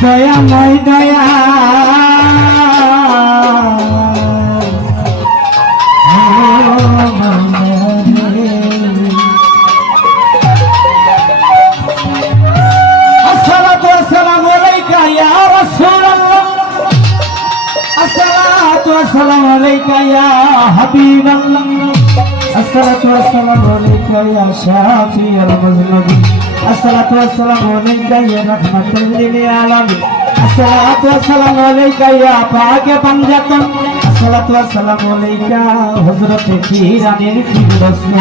দয়াময় দয়া আসসালাতু ওয়াসসালামু আলাইকা ইয়া রাসূলুল্লাহ আসসালাতু ওয়াসসালামু আলাইকা ইয়া হাবিবাল্লাহ আসসালাতু ওয়াসসালামু আলাইকা ইয়া শাফিউল মুজনিবিন আসসালাতু ওয়াসসালামু আলাইকা ইয়া রাহমাতুল লিল আলামিন আসসালাতু ওয়াসসালামু আলাইকা ইয়া পাকে পাঞ্জাতন আসসালাতু ওয়াসসালামু আলাইকা হযরতে পীরানের পীর রাসূল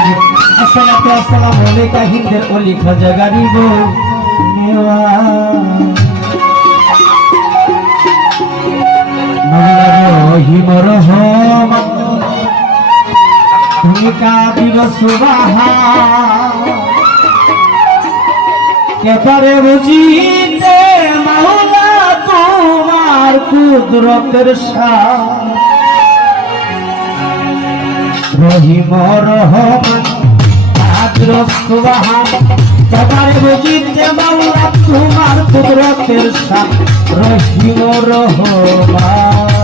আসসালাতু ওয়াসসালামু আলাইকা হিন্দের ওলি খাজা গরিব নেওয়া রহিম রহমান তুমি কাদির সুবহান কেবারে বুঝিতে মাওলা তোমার কুদরতের শান রহিম রহমান কাদির সুবহান কেবারে বুঝিতে মাওলা তোমার কুদরতের শান রহিম রহমান